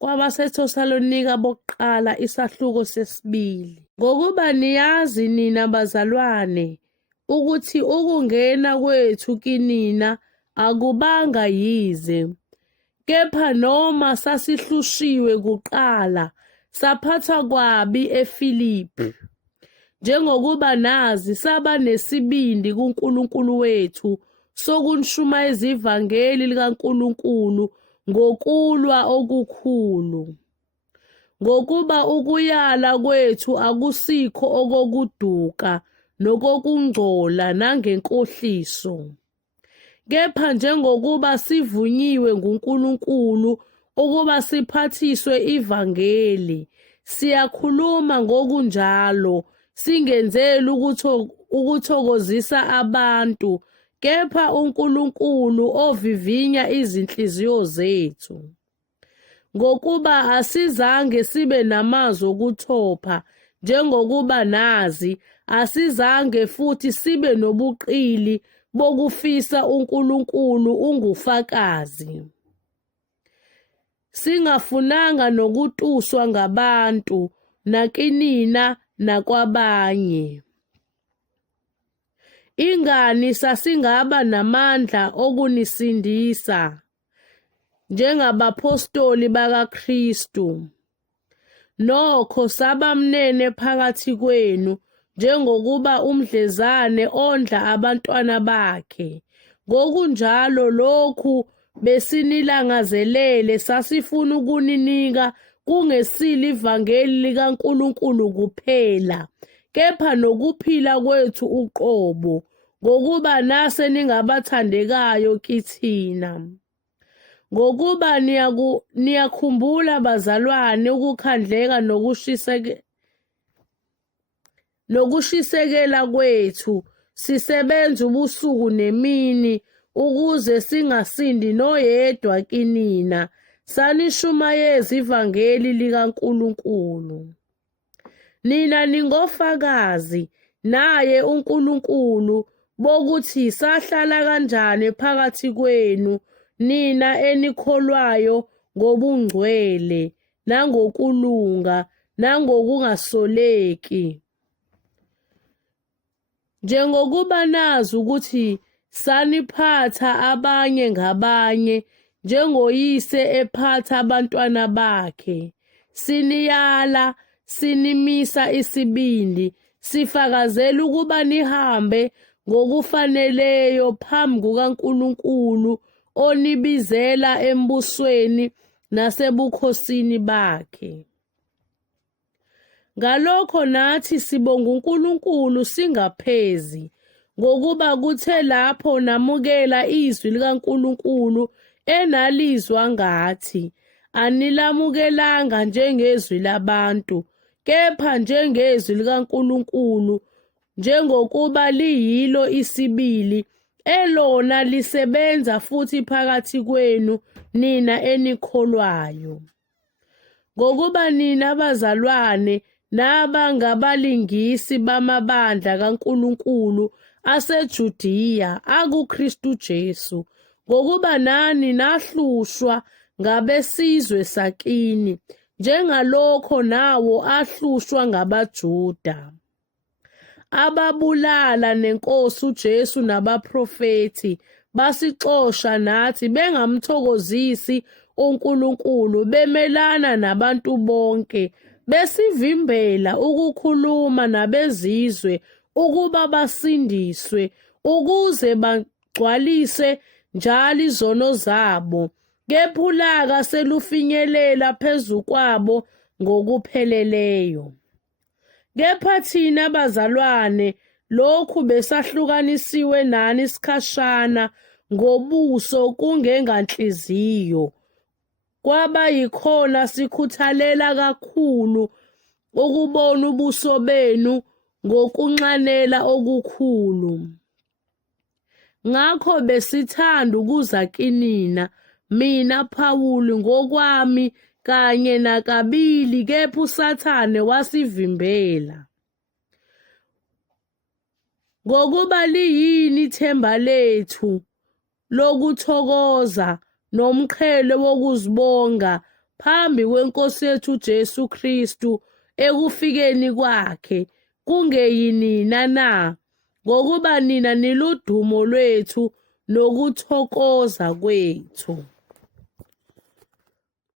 KwabaseThesalonika bokuqala isahluko sesibili. Ngokuba niyazi nina bazalwane ukuthi ukungena kwethu kinina akubanga yize, kepha noma sasihlushiwe kuqala saphathwa kwabi eFilipi, njengokuba nazi saba nesibindi kuNkulunkulu wethu sokunishumayeza ivangeli likaNkulunkulu ngokulwa okukhulu. Ngokuba ukuyala kwethu akusikho okokuduka nokokungcola nangenkohliso, kepha njengokuba sivunyiwe nguNkulunkulu ukuba siphathiswe ivangeli, siyakhuluma ngokunjalo, singenzeli ukuthokozisa abantu, kepha uNkulunkulu ovivinya izinhliziyo zethu. Ngokuba asizange sibe namazwi okuthopha njengokuba nazi, asizange futhi sibe nobuqili bokufisa uNkulunkulu ungufakazi, singafunanga nokutuswa ngabantu nakinina nakwabanye. Ingani sasingaba namandla okunisindisa njengabapostoli bakaKristu, nokho sabamnene phakathi kwenu njengokuba umdlezane ondla abantwana bakhe. Ngokunjalo lokhu besinilangazelele sasifuna ukuninika kungesilo ivangeli likaNkulunkulu kuphela, kepha nokuphila kwethu uqobo, ngokuba nase ningabathandekayo kithina. Ngokuba niyakhumbula bazalwane ukukhandleka nokushisekela kwethu, sisebenza ubusuku nemini ukuze singasindi noyedwa kinina, sanishumayeza ivangeli likaNkulunkulu. Nina ningofakazi naye uNkulunkulu bokuthi sahlala kanjani phakathi kwenu, nina enikholwayo ngobungcwele nangokulunga nangokungasoleki, njengokuba nazi ukuthi saniphatha abanye ngabanye njengoyise ephatha abantwana bakhe. Siniyala, sinimisa isibindi, sifakazela ukuba nihambe ngokufaneleyo phambi kukaNkulunkulu onibizela embusweni nasebukhosini bakhe. Ngalokho nathi sibonga uNkulunkulu singaphezi, ngokuba kuthe lapho namukela izwi likaNkulunkulu enalizwa ngathi, anilamukelanga njengezwi labantu, kepha njengezwi likaNkulunkulu, njengokuba liyilo isibili, elona lisebenza futhi phakathi kwenu nina enikholwayo. Ngokuba nina bazalwane nabangabalingisi bamabandla kaNkulunkulu aseJudiya akuKristu Jesu, ngokuba nani nahlushwa ngabesizwe sakini, njengalokho nawo ahlushwa ngabaJuda, ababulala neNkosi uJesu nabaprofethi, basixosha nathi bengamthokozisi uNkulunkulu, bemelana nabantu bonke, besivimbela ukukhuluma nabezizwe ukuba basindiswe, ukuze bagcwalise njalo izono zabo, kepha ulaka selufinyelela phezu kwabo ngokupheleleyo. Kepha thina bazalwane, lokhu besahlukanisiwe nani isikhashana ngobuso kungenganhliziyo, kwaba yikhona sikhuthalela kakhulu ukubona ubuso benu ngokunxanela okukhulu. Ngakho besithanda ukuza kinina, mina Phawuli ngokwami kanye nakabili, kepha uSathane wasivimbela. Ngokuba liyini ithemba lethu lokuthokoza nomqhele wokuzibonga phambi kweNkosi yethu Jesu Kristu ekufikeni kwakhe, kungeyinina na? Ngokuba nina niludumo lwethu nokuthokoza kwethu.